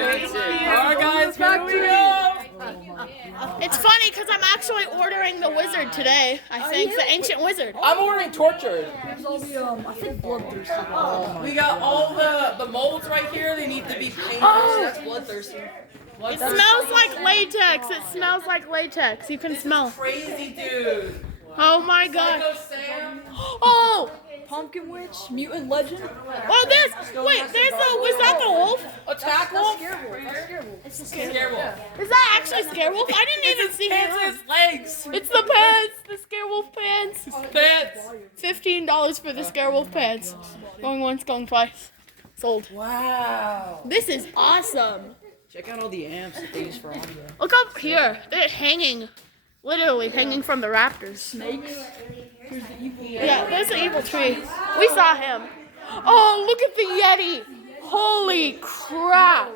Alright guys, here we go! It's funny because I'm actually ordering the wizard today. I think the ancient wizard. I'm ordering tortured. Here's all the, I think bloodthirsty. We got all the molds right here. They need to be painted. That's bloodthirsty. It smells like latex. It smells like latex. You can smell. Crazy dude. Oh my god. Psycho Sam. Oh! Pumpkin Witch, Mutant Legend. Oh, wait, was that the wolf? Attack wolf? It's the Scarewolf. Is that actually Scarewolf? I didn't even see Pants him. and his legs. It's the pants, the Scarewolf pants. Pants. $15 for the Scarewolf pants. Going once, going twice. Sold. Wow. This is awesome. Check out all the amps that they use for audio. Look up here. They're hanging. Literally hanging from the rafters. Snakes. Here's the evil. Yeah, there's an evil tree. We saw him. Oh, look at the Yeti. Holy crap.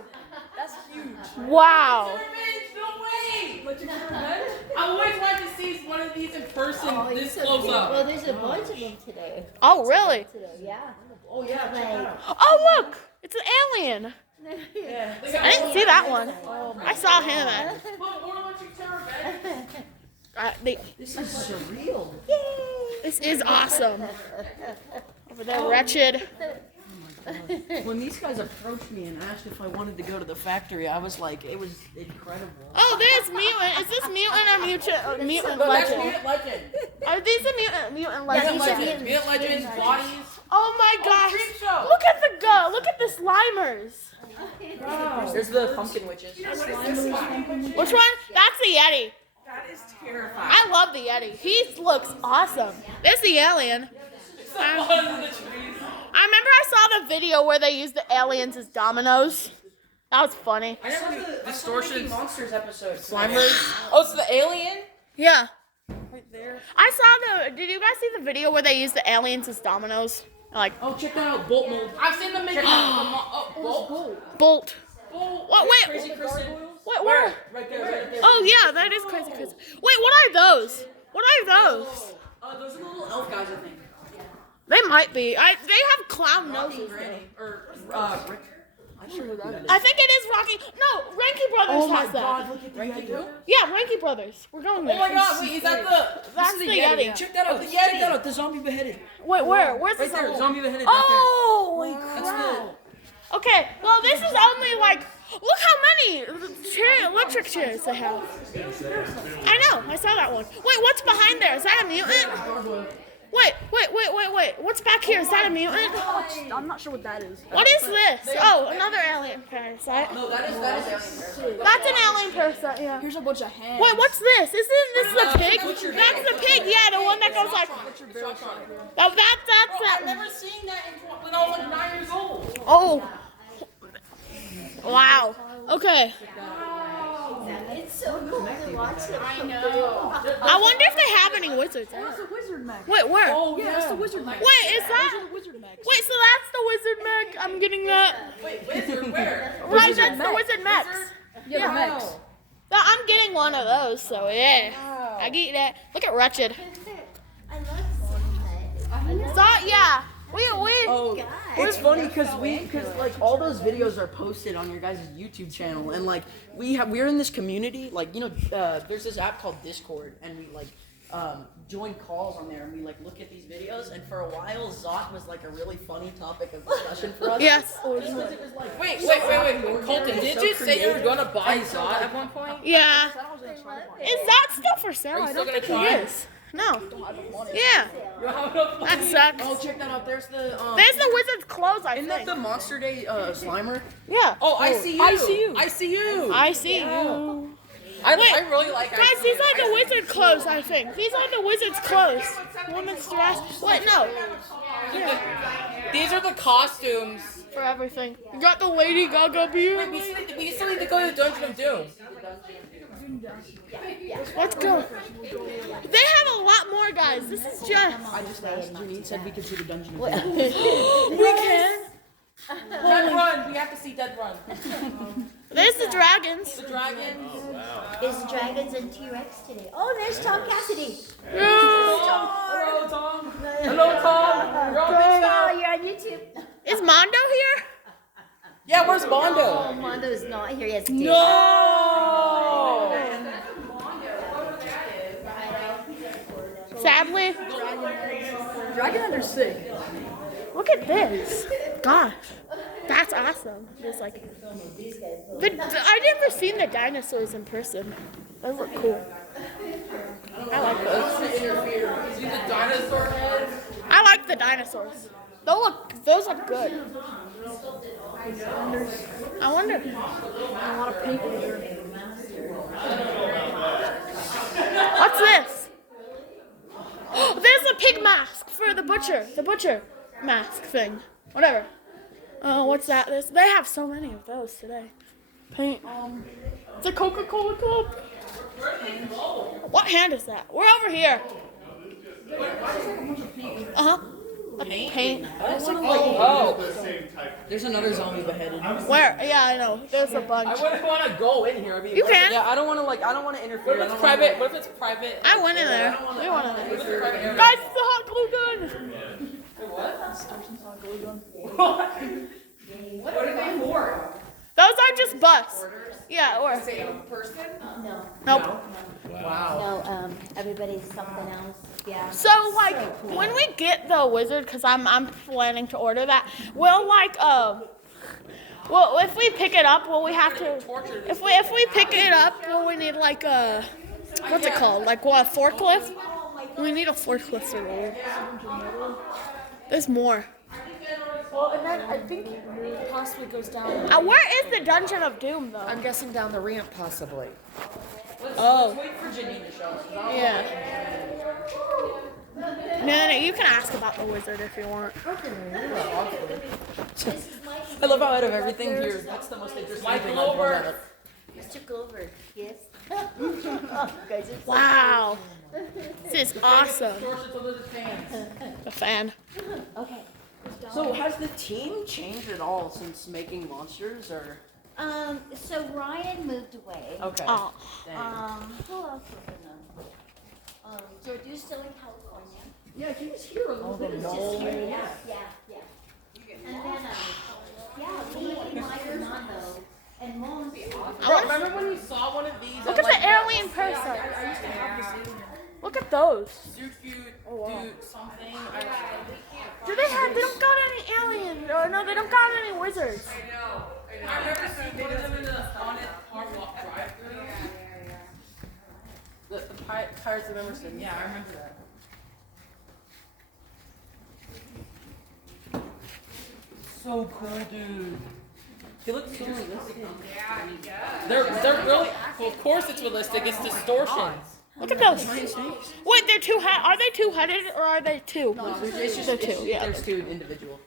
That's huge. Wow. No way. I always wanted to see one of these in person this close up. Well, there's a bunch of them today. Oh, really? Yeah. Oh yeah, check it out. Oh, look. It's an alien. Yeah. I didn't see that one. I saw him. This is surreal. This is awesome. Over there, wretched. When these guys approached me and asked if I wanted to go to the factory, I was like, it was incredible. Oh, there's mutant. Is this mutant or mutant That's legend? Mutant Legend. Are these a mutant Mutant legend? Legend. Mutant Legend. Bodies. Oh my gosh! Creep show. Look at the go! Look at the Slimers. There's the pumpkin witches. Which one? That's the Yeti. That is terrifying. I love the Yeti. He looks awesome. There's the alien. I remember I saw the video where they used the aliens as dominoes. That was funny. I never knew the distortions monsters episode. Slimers. Oh, it's the alien. Yeah. Right there. I saw the. Did you guys see the video where they used the aliens as dominoes? Like Oh, check that out. Bolt mold. I've seen them make Bolt. Bolt. What? Wait. Crazy Kristen. Wait, where? Right there. Oh yeah, that is crazy. Wait, what are those? What are those? Those are the little elf guys, I think. They might be. They have clown noses. Granny. Or Rick. I'm sure who that is. I think it is Rocky. No, Ranky Brothers Oh my has that. god, look at the Yeti. Yeah, Ranky Brothers. We're going there. Oh my god, wait, is that the... That's the Yeti. Check that out. the Check Yeti. that out. The zombie beheaded. Wait, where? Where's the Right there. zombie? Zombie beheaded. Holy That's crap. the. Okay, well this is only like, look how many electric chairs they have. I know, I saw that one. Wait, what's behind there? Is that a mutant? Wait. What's back here? Is that a mutant? I'm not sure what that is. What is this? Oh, another alien parasite. No, that is alien. That's an alien parasite, yeah. Here's a bunch of hands. Wait, what's this? Isn't this the pig? That's the pig, yeah, the one that goes like... Oh, I've that. never seen that when I was like 9 years old. Oh. Wow. Okay. It's so cool to watch them. I know. I wonder if they have any wizards. That's the wizard mech. Wait, where? Oh, Yeah, that's the wizard mech. Wait, is Those that? are the wizard mechs. Wait, so that's the wizard mech? I'm getting that. Wait, wizard, where? Right, that's the wizard mechs. Yeah, the mechs. No, I'm getting one of those, so yeah. I get that. Look at Wretched. I love So, yeah. We. Oh, God. it's funny because like all those videos are posted on your guys' YouTube channel, and like we're in this community, like there's this app called Discord, and we like join calls on there, and we like look at these videos, and for a while Zot was like a really funny topic of discussion for us. Yes. Just 'cause it was like Wait. Colton, did you say you were gonna buy Zot at one point? Yeah. Is that still for sale? Are you I still don't gonna think try it it? is. No. Yeah. That sucks. Oh, check that out. There's the There's the wizard's clothes, I Isn't that think. the Monster Day Slimer? Yeah. Oh, I see you. I see you. I see you. I see you. I Wait. really like. Guys, these are the wizard clothes, I think. These are the wizard's clothes. Woman's dress. Wait, no. These are the costumes. For everything. You got the Lady Gaga beard. We still need to go to the Dungeon of Doom. Let's go. They have a lot more, guys. This is just. I just asked. Janine said we could see the Dungeon of What? Doom. We can. Dead Run. We have to see Dead Run. There's the dragons. The dragons. There's dragons and T-Rex today. Oh, there's Tom Cassidy. Hello, Tom. Hello, Tom. You're on this Oh, now. you're on YouTube. Is Mondo here? Yeah, where's Mondo? Oh, Mondo's not here. He has to take No! Sadly, Dragon Hunter's sick. look at this. Gosh, that's awesome. There's like, I never seen the dinosaurs in person. Those look cool. I like those. See the dinosaur heads? I like the dinosaurs. Those look good. I wonder. A lot of pink in here. What's this? There's a pig mask for the butcher. The butcher mask thing. Whatever. Oh, what's that? They have so many of those today. Paint. It's a Coca-Cola cup. What hand is that? We're over here. Uh-huh. A paint. There's another zombie beheaded. Where? Yeah, I know. There's a bunch. I wouldn't want to go in here. I mean, You can. Yeah, I don't want to interfere. What if it's private? What if it's private? I went in there. We went in there. What if it's private area? Guys, it's the hot glue gun. What are they for? Those are just bus. Yeah, or. Same person? No, Nope. Wow. no, everybody's something else. Yeah. So like when we get the wizard, cause I'm planning to order that. We'll like well if we pick it up, will we have to? If we pick it up, will we need like a what's it called? Like what? A forklift? We need a forklift for roll. There's more. Well, and then I think it possibly goes down. Where is the Dungeon of Doom though? I'm guessing down the ramp, possibly. Oh. Let's wait for Janine to show us. Yeah. No, you can ask about the wizard if you want. I love how out of everything here, that's the most interesting thing I've brought up. Mr. Glover, yes. Wow. This is awesome. Distortions under the fans. A fan. Okay. So has the team changed at all since making monsters, or? So Ryan moved away. Okay. Oh. Dang. Who else was in them? Georgia's still in California. Yeah, he was here a little bit ago. Yeah. And then, me, Mike, and Mondo, and Mom's. Bro, remember when you saw one of these? Look at the alien person. Look at those. Dude, something. They don't got any aliens. Or no, they don't got any wizards. I remember seeing one of them in the haunted car walk drive-thru. The Pirates of Emerson. Yeah, I remember that. So cool, dude. He looks so realistic. Yeah, he does. They're really. Well, of course it's realistic. It's distortions. Look at those. Wait, they're two-headed. Are they two-headed or are they two? It's just They're two. Yeah. there's two individual.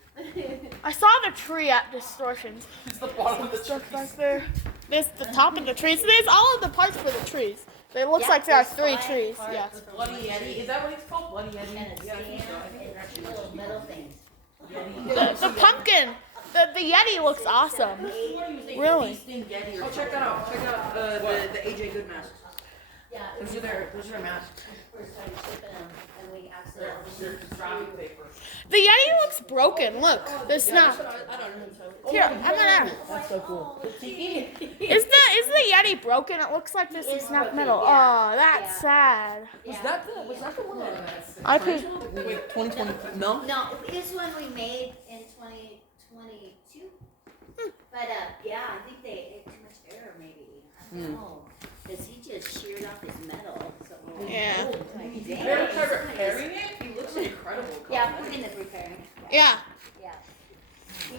I saw the tree at distortions. It's the bottom of the Stuff back there. There's the top of the trees. There's all of the parts for the trees. It looks like there are three trees. Yeah. Bloody Yeti. Is that what it's called? Bloody Yeti? And a stand and little metal things. The pumpkin. The Yeti looks awesome. Really? Oh, check that out. Check out the AJ Good masks. Yeah. Those are their masks. We started shipping them, and we accidentally. The The Yeti looks broken. Look, there's not. Here, I'm gonna. That's so cool. Is the Yeti broken? It looks like there's some snapped metal. Oh, that's sad. Was that the one that I could. wait, 2020? No? No, this one we made in 2022. But yeah, I think they had too much error maybe. I don't know. Because he just sheared off his metal. So Yeah. like, You ever tried repairing it? He looks incredible. Yeah, we're in the repairing. Yeah. Yeah.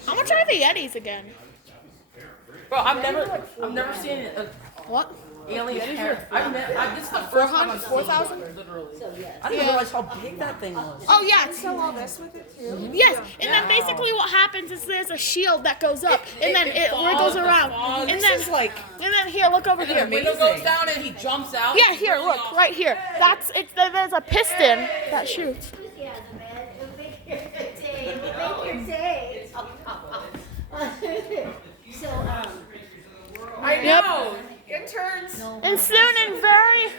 I'm gonna try the Yetis again. Bro, I've never seen a What? alien hair. This is the first time I've seen 4,000? it, literally. So yes. I didn't realize how big that thing was. Oh yeah, it's so all this with it too. Yes, and then basically what happens is there's a shield that goes up, and then it goes around, and then here, look over here. The window goes down and he jumps out. Yeah, here, look, right here. That's it. There's a piston that shoots. Enthusiasm, man. It'll make your day. It'll make your day. So, I know. Interns. no. And soon and very.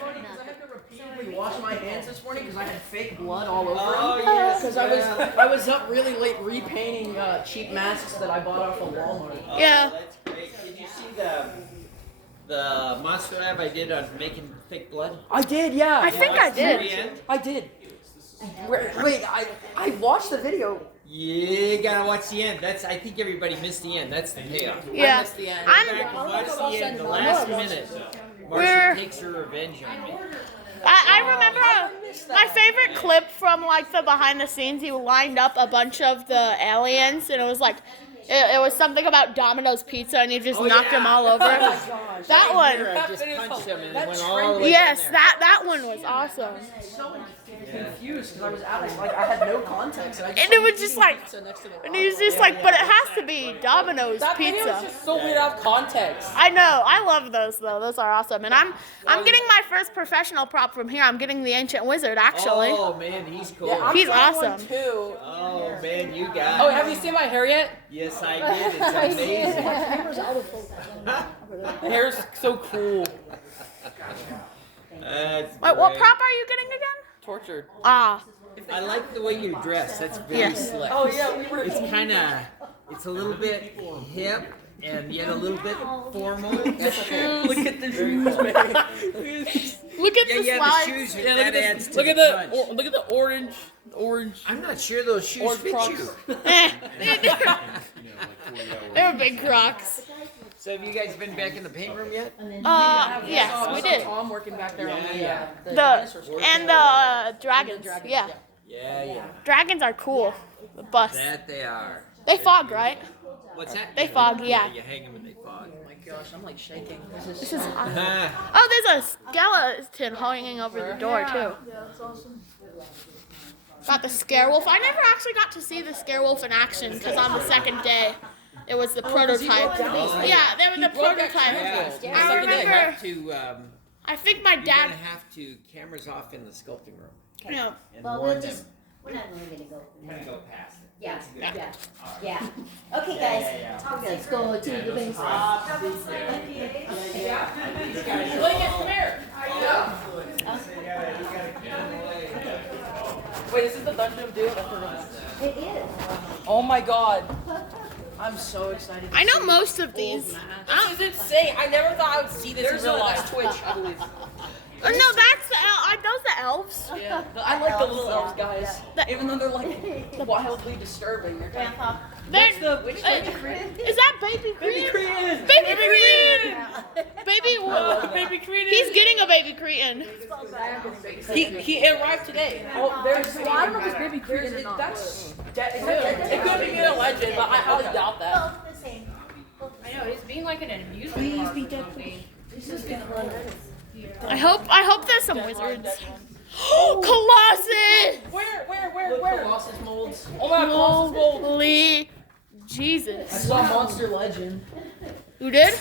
wash my hands this morning because I had fake blood all over Oh, them. yes, Because I was up really late repainting cheap masks that I bought off of Walmart. Yeah. That's great. Did you see the monster lab I did on making fake blood? I did, yeah. I think I did. The end? I did. Wait, I watched the video. You gotta watch the end. I think everybody missed the end. That's the payoff. Yeah. I missed the end. Go I'm. back and watch the end, the last minute. We're- Marcia takes her revenge on me. I remember my favorite clip from like the behind the scenes. He lined up a bunch of the aliens, and it was like, it was something about Domino's Pizza, and he just knocked them all over. That one. I just punched him and it That went all the way Yes, down there. that one was awesome. So confused because I was out of, like, I had no context. And And it was just like, pizza next to the and he was just like, but it has to be Domino's That video is Pizza. just so weird out of context. I know. I love those though. Those are awesome. And I'm getting my first professional prop from here. I'm getting the Ancient Wizard actually. Oh man, he's cool. Yeah, I'm He's getting one awesome. too. Oh man, you got Oh, it. have you seen my hair yet? Yes, I did. It's amazing. Camera's out of focus. My hair's so cool. That's Wait, what great. prop are you getting again? Tortured. Ah. I like the way you dress. That's very Yes. slick. Oh yeah, we were. It's kind of, it's a little bit hip and yet a little bit formal. Look at the shoes, man. Look at Yeah, the yeah, slides. the shoes. Yeah, That adds to look at the the punch. look at the orange. I'm not sure those shoes Orange fit Crocs. you. They were big Crocs. So have you guys been back in the paint room yet? Yes, we did. Tom working back there on Yeah. the The dinosaur store. and the dragons. Yeah, Yeah. dragons are cool. The bus. That they are. They fog, right? What's that? They fog, yeah. You hang them and they fog. Oh my gosh, I'm like shaking. This is awesome. Ah, Oh, there's a skeleton hanging over the door too. Yeah, that's awesome. Got the Scarewolf. I never actually got to see the Scarewolf in action because on the second day, it was the prototype. Yeah, they were the prototype. yeah. I Second day, remember. have to, I think my you're dad. gonna have to cameras off in the sculpting room You know, and Well, warn we'll them. just, we're not really gonna go. Kind of go past it. Yeah, Yeah. yeah. Okay, guys, let's go to the basement. Lincoln, come here. Wait, this is the Dungeon of Doom. It is. Oh my god, I'm so excited. I know most of these. this is insane. I never thought I would see this in real life. Twitch, I believe. No, that's the are those the elves? Yeah, I like the little elves guys, The- even though they're like wildly disturbing. They're kind of, Grandpa. that's They're, the which is that Baby Cretan? Cretan. Baby Cretan. Baby Cretan. He's getting a Baby Cretan. He arrived today. Oh, there's. Well, I don't know if it's Baby Cretan or not. That's. It could be a legend, but I highly doubt that. Both the same. I know, it's being like an amusement park. I hope there's some wizards. Colossus! Where? Colossus molds. Oh my god, Colossus Gold. Holy I Jesus. saw Monster Legend. Who did?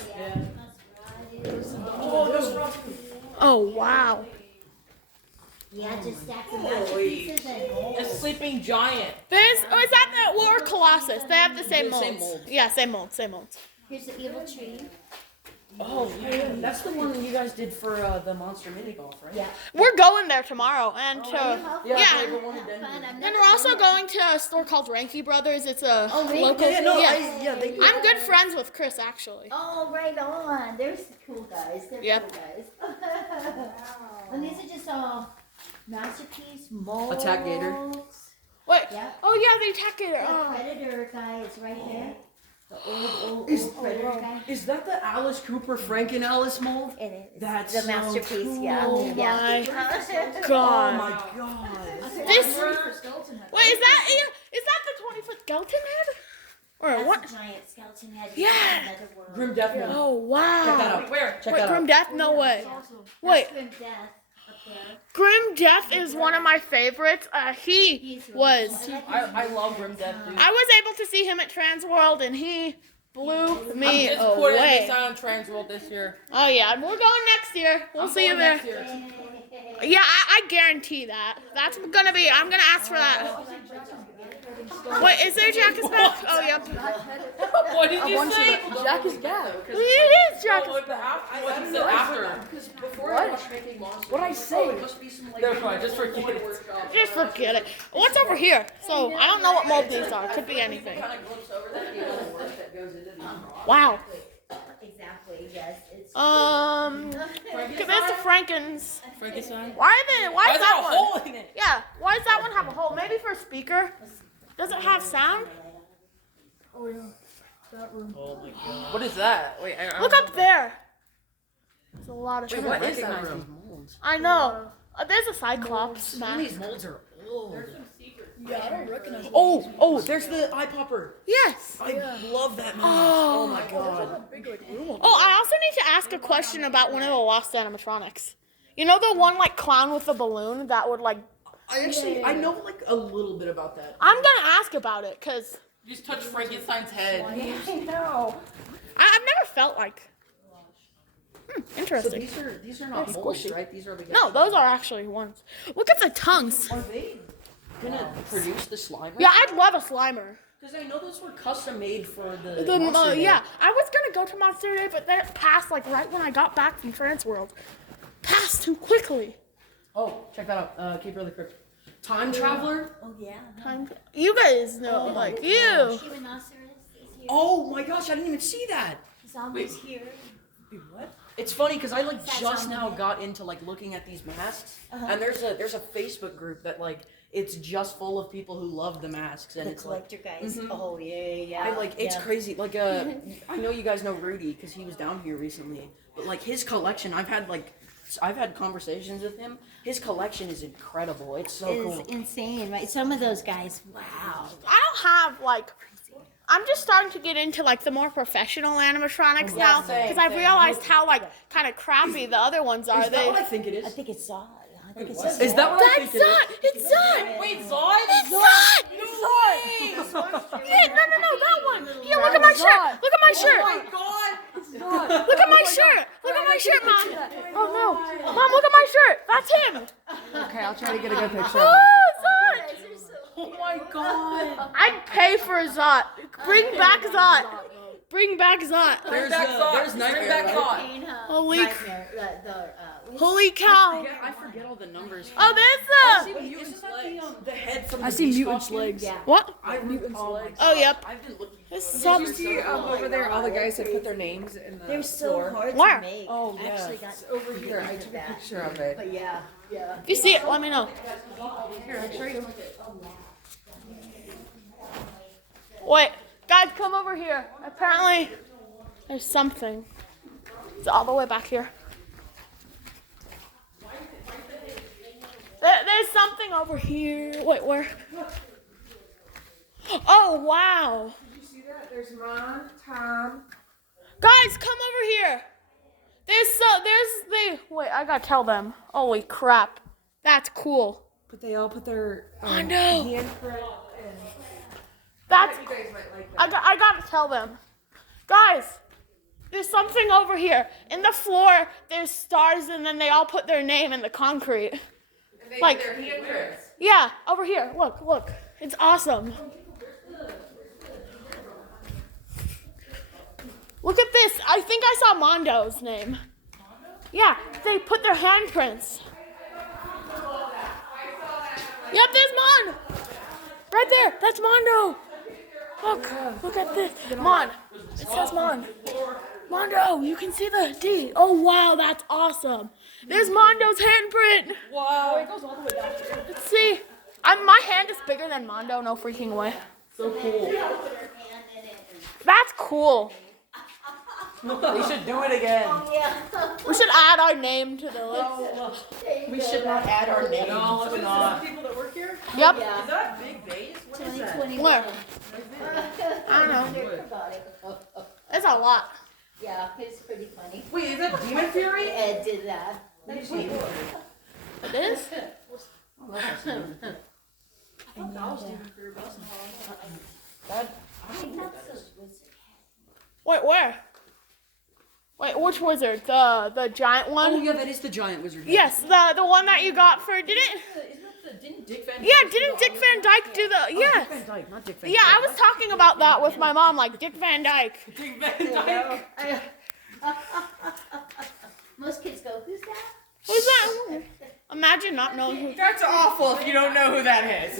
Oh, Oh wow. Yeah, just stack the masterpieces and A sleeping giant. There's is that the or Colossus? They have the same The same molds. molds. Yeah, same molds, same molds. here's the evil tree. Oh, yeah, that's the one that you guys did for the Monster Mini Golf, right? Yeah. We're going there tomorrow and Oh, Yeah, yeah. the one in Denver. Fun. I'm Then we're also going to a store called Ranky Brothers. It's a really? local. Yeah, no, yeah. they. I'm good friends with Chris actually. Oh, right on. There's the cool guys. They're Yep. cool guys. And these are just all masterpiece molds. Attack Gator. Wait. Yeah. Oh yeah, the attacker. The Oh. predator guy is right there. The old predator guy. Is that the Alice Cooper, Frank and Alice mold? It is. That's the so masterpiece, cool. yeah. Oh Yeah. Oh God. my god. This. Wait, is that the 20-foot skeleton head? Or That's what? a giant skeleton head. Yeah. Another world. Grim Death Mold. Oh wow. Check that out. Where? Check Wait, that Grim out. Death? No way. Wait, That's Grim Death up there. Grim Death is one of my favorites. He He's really was. cool. I love Grim Death, dude. I was able to see him at Transworld, and he blew me I'm disappointed they away. signed on Transworld this year. Oh yeah, we're going next year. We'll see you there. Yeah, I guarantee that. That's gonna be. I'm gonna ask for that. Wait, is there Jack is back? Oh yep. What did you say? Jack is dead. It is Jack. What the after? What is it after? Because before I watched Making Monsters, What'd I say? it must be some like. They're fine. Just forget it. Just forget it. What's over here? So I don't know what mold these are. Could be anything. Wow. Exactly, yes. It's There's the Frankens. Frankenstein. Why Why is is there that a one? hole in it? Yeah. Why does that one have a hole? Maybe for a speaker. Does it have sound? Oh my god. What is that? Wait, I Look up there. There's a lot of. Wait, what is that room? Molds. I know. There's a Cyclops. Some of these molds are old. Yeah, I don't recognize. Oh, there's the eye popper. Yes. I love that mask. Oh. Oh my god. Big like room. Oh, I also need to ask a question about one of the lost animatronics. You know the one like clown with the balloon that would like. I know like a little bit about that. I'm gonna ask about it because You just touched Frankenstein's head. I know. I've never felt like. So Interesting. these are not molds, right? These are the No, those are actually ones. Look at the tongues. Are they gonna produce the Slimer? Yeah, I'd love a Slimer. Because I know those were custom made for the. The, Monster Day. yeah, I was gonna go to Monster Day, but then it passed like right when I got back from Trans World. Passed too quickly. Oh, check that out. Keep really quick. Time Traveler. oh yeah. Time. You guys know, like you. Rhinoceros is here. Oh my gosh, I didn't even see that. He's almost here. It's funny because I like That's just on now the- got into like looking at these masks, and there's a Facebook group that like it's just full of people who love the masks, and The it's like collector guys. Oh yeah. I like it's yeah. crazy. Like I know you guys know Rudy because he was down here recently, but like his collection, I've had conversations with him. His collection is incredible. It's so cool. It's insane, right? Some of those guys, wow. I don't have like. I'm just starting to get into like the more professional animatronics now because I realized how like kind of crappy the other ones are. Is that what I think it I is? think it's Zod. I think it's Is that what I That's think it is? Zod! It's Zod! Wait, Zod? It's Zod! Yeah, no, that one. Here, look at my shirt. Look at my shirt. God! Look at my shirt. Look at my shirt, Mom. Oh no, Mom, look at my shirt. That's him. Okay, I'll try to get a good picture. Oh, Zod. Oh my god! I'd pay for a Zod. Bring back Zod. Bring back Zod. There's Bring Nightmare. back Right? Zod. Holy Nightmare. Holy cow. I forget all the numbers. Oh, there's the. Isn't that the head from I the see Beast mutants' costume? legs. Yeah. What? Mutants' legs. Oh, yep. I've been looking. There's Did some. you see over there all the guys that put their names in the They're so floor? hard Where? to make. Oh, I yeah. actually got It's over here. I took a picture of it. But yeah. If you see it, let me know. Here, I'll show you. Wait, guys, come over here. Apparently, there's something. It's all the way back here. There's something over here. Wait, where? Oh, wow. Did you see that? There's Mom, Tom. Guys, come over here. Wait, I gotta tell them. Holy crap. That's cool. But they all put their I know. handprint and That's you guys might like that. I gotta tell them. Guys, there's something over here. In the floor, there's stars, and then they all put their name in the concrete. And they like- put their handprints. Yeah, over here. Look. It's awesome. Look at this. I think I saw Mondo's name. Yeah, they put their handprints. Yep, there's Mon. Right there. That's Mondo. Look at this. Mon. It says Mon. Mondo, you can see the D. Oh, wow, that's awesome. There's Mondo's handprint. Wow. It goes all the way down here. Let's see. My hand is bigger than Mondo, no freaking way. So cool. That's cool. They should do it again. Yeah. We should add our name to the list. We should not add our name. No, let's not. People that work here? Yep. Yeah. Is that a big base? What is that? 2021. Where? I don't know. About it. It's a lot. Yeah, it's pretty funny. Wait, is that Demon Fury? Ed did that. It is? Wait, where? Wait, which wizard? The giant one? Oh yeah, that is the giant wizard. Yes, the one that you got for didn't Didn't Dick Van? yeah, didn't Dick Van Dyke do the yes. Dick Van Dyke, not Dick Van. Yeah, I was talking about that with my mom, like Dick Van Dyke. Dick Van Dyke. Most kids go, who's that? Who's that? Imagine not knowing who. That's awful if you don't know who that is.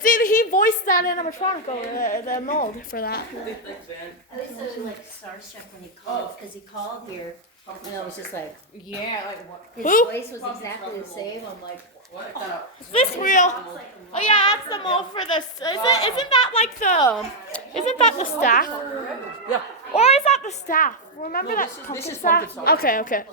See, he voiced that animatronic over there, the mold for that. I was so like starstruck when he called, because he called here, and I was just like, Yeah, like what? his Who? voice was exactly the same. I'm like, Is this real? Oh yeah, that's the mold for this. Isn't that like the? Isn't that the staff? Yeah. Or is that the staff? Remember that this pumpkin is staff? pumpkin staff. Okay, okay.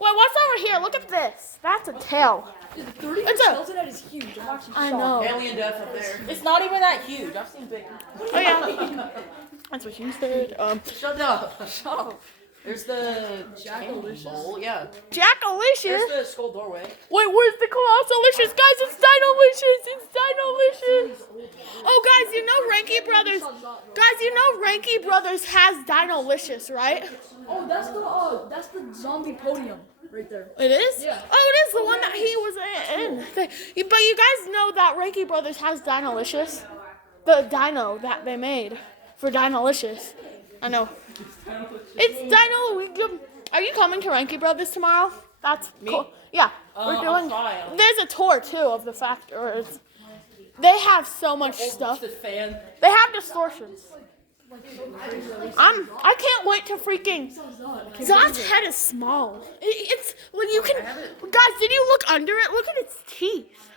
Wait, what's over here? Look at this. That's a tail. It's a. skeleton head is huge. I'm actually I shocked. know. Alien death up there. It's not even that huge. I've seen bigger. Oh yeah. That's what you said. Shut up. Shut up. There's the bowl. Yeah. Jackalicious. There's the skull doorway. Wait, where's the Colossalicious? Guys, it's Dinolicious! It's Dinolicious! Oh, guys, you know Ranky Brothers... Guys, you know Ranky Brothers has Dinolicious, right? Oh, that's the zombie podium right there. It is? Yeah. Oh, it is the one that he was in. But you guys know that Ranky Brothers has Dinolicious? The dino that they made for Dinolicious. I know. It's Dino... Are you coming to Ranky Brothers tomorrow? That's cool. Yeah, we're doing... There's a tour, too, of the factories. They have so much stuff. Fan. They have distortions. I can't wait to freaking... Zod's head is small. It's... When you can... Guys, did you look under it? Look at its teeth.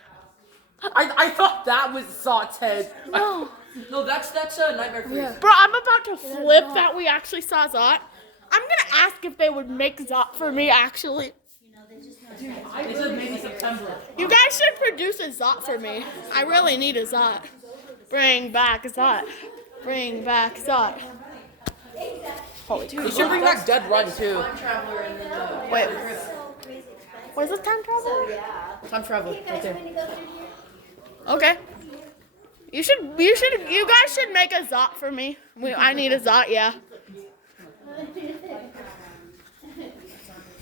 I thought that was Zot's head. No. No, that's a Nightmare Freeze. Bro, I'm about to flip that we actually saw Zot. I'm gonna ask if they would make Zot for me, actually. They said maybe September. You guys should produce a Zot for me. I really need a Zot. Bring back Zot. Bring back Zot. Holy Dude, You should bring back Dead Run too. Wait. What is this time travel? Time travel. Right there. Okay. You guys should make a Zot for me. I need a Zot, yeah.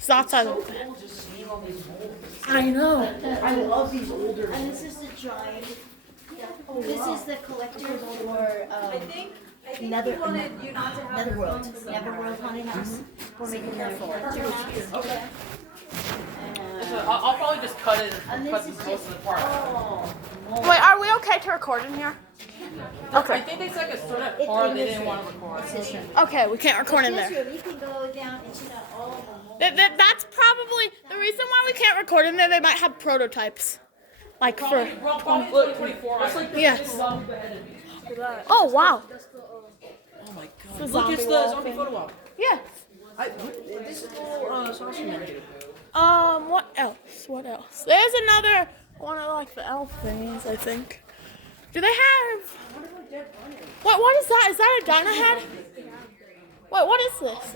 Zot's on the bed. I know. I love these older. and this is the giant. This is the collector for Netherworld haunted house. We're making that collector house. I'll probably just cut it and And cut this is most of the part. Wait, are we okay to record in here? I Okay. think they said a certain part they didn't want to record. Okay, we can't record in there. You can go down and check out all of them. That's probably the reason why we can't record in there. They might have prototypes. Like for... Probably 2024. Yes. Oh, wow. Oh my god. The Look, it's zombie the wall zombie thing. photo op. Yeah. This is the little sausage menu. What else? What else? There's another one of like the elf things, I think. Do they have... What is that? Is that a dino head? Wait, what is this?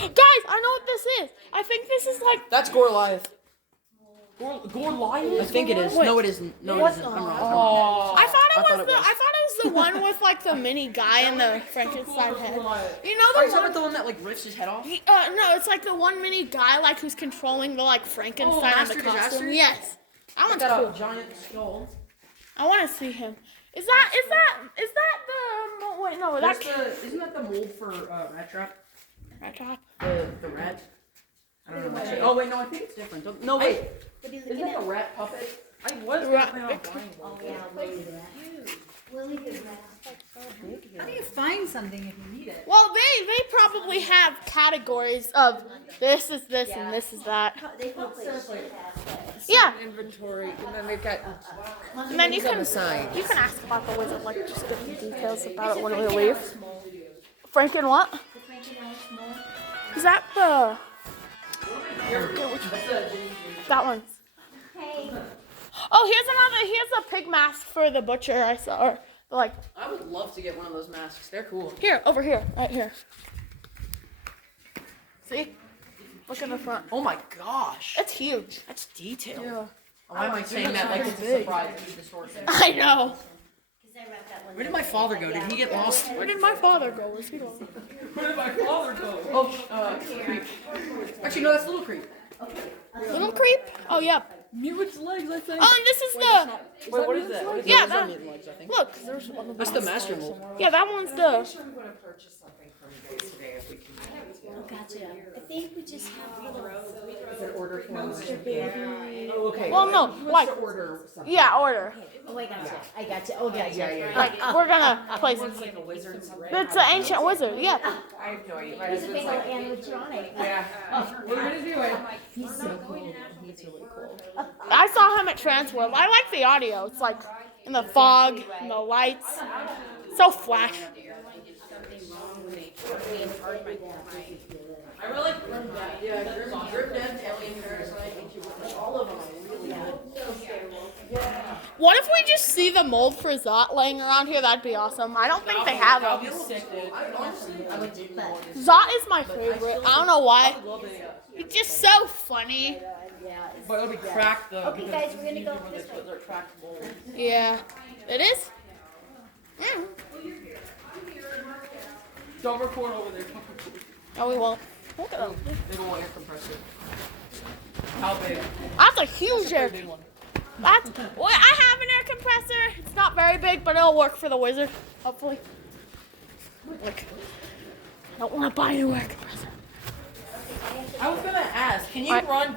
Guys, I know what this is. I think this is like... That's Gore Live. Gore Lion? I think it is. Wait. No, it isn't. No, it isn't. I'm wrong. Oh. I thought it it was. was the one with like the mini guy and the Frankenstein head. You know Are the you talking one? about the one that like rips his head off? No, it's like the one mini guy like who's controlling the like Frankenstein and the Master costume. Disaster? Yes, that one's Got cool. a giant skull. I want to see him. Is that the wait no that Isn't that the mold for Rat Trap? Rat Trap? The rat? I don't know. Actually. Oh wait, no, I think it's different. No wait, What are you isn't looking that at? the rat puppet? I was Right. planning on buying one. Oh yeah, Willie the rat. Willie the rat. How do you find something if you need it? Well, they probably have categories of this is this and this is that. They probably should have. Yeah, Inventory, and then they've got. and then you can side. ask about the wizard like just different details about it when we leave. Franken what? The Frankenstein mold. Is that the? That one. Hey. Oh, here's a pig mask for the butcher I saw. Or like I would love to get one of those masks. They're cool. here, over here, right here. See? Look in the front. Oh my gosh. It's huge. That's detailed. Yeah. Why am I saying that like it's a surprise? It's distortion. I know. Where did my father go? Did he get lost? Where did my father go? Was he gone? Where did my father go? Oh, Creep. Actually, no, that's Little Creep. Little creep? Oh yeah. Mutant's legs, I think. Oh, and this is the. Wait, what is that? What is Yeah, that? that- Legs, I think. Look, there's one of That's them. the master mold. Yeah, that one's the. Oh, gotcha. I think we just have little Order form. monster baby. Oh, okay. Well, no, He wants like- to order something. Yeah, order. Oh, I gotcha. I gotcha. Oh, gotcha. Yeah. Like we're gonna place. Like a wizard. It's an ancient wizard. Yeah. I have no idea. He's a big old animatronic. Yeah. We're gonna do it. He's so cool. He's really cool. I saw him at Transworld. I like the audio. It's like in the fog, and the lights. So flash. I really like Grim Death. Yeah, Grim Death, Alien Parasite, all of them. I really like. What if we just see the mold for Zot laying around here? That'd be awesome. I don't think they have That'd be them. sick, dude. I would do more. Zot is my favorite. I don't know why. He's just so funny. Yeah. But it'll be cracked though. Okay, guys, we're gonna go this way. They're cracked molds. Yeah. It is? Mm. Don't record over there. No, we won't. Look at them. They don't want air compressor. How big? That's a huge air. Big one. That's, well, I have an air compressor. It's not very big, but it'll work for the wizard, hopefully. Like, I don't want to buy a new air compressor. I was gonna ask, can you I- run